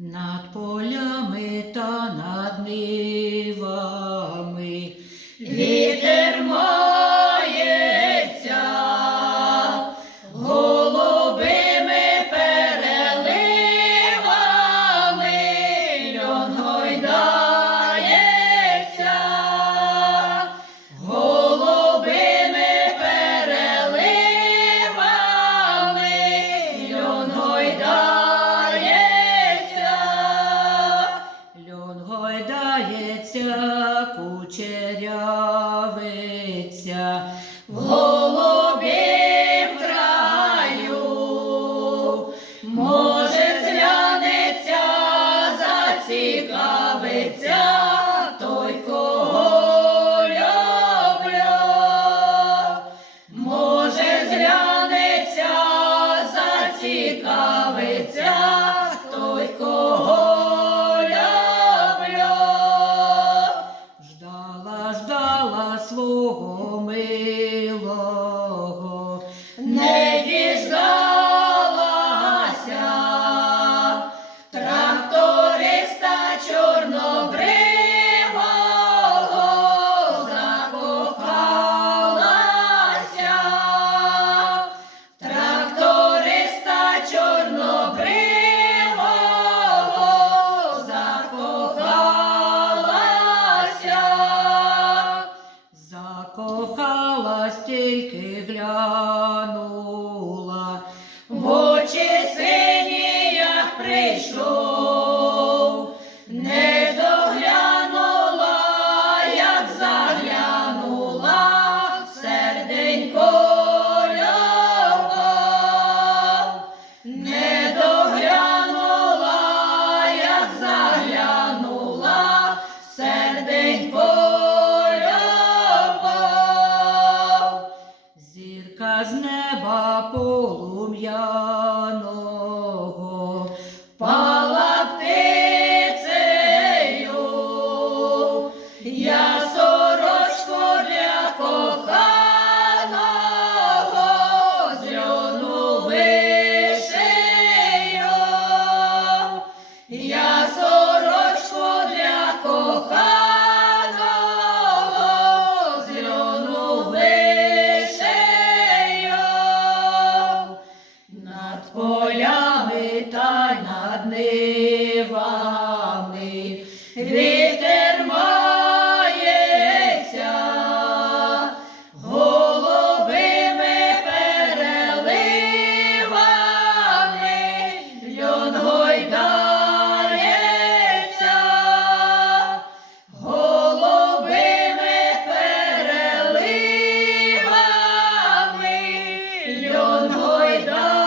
Над полями та над нивами. славиться. me стільки глянула, в очі сині, як прийшов. Зірка з неба полум'яного. Soledad.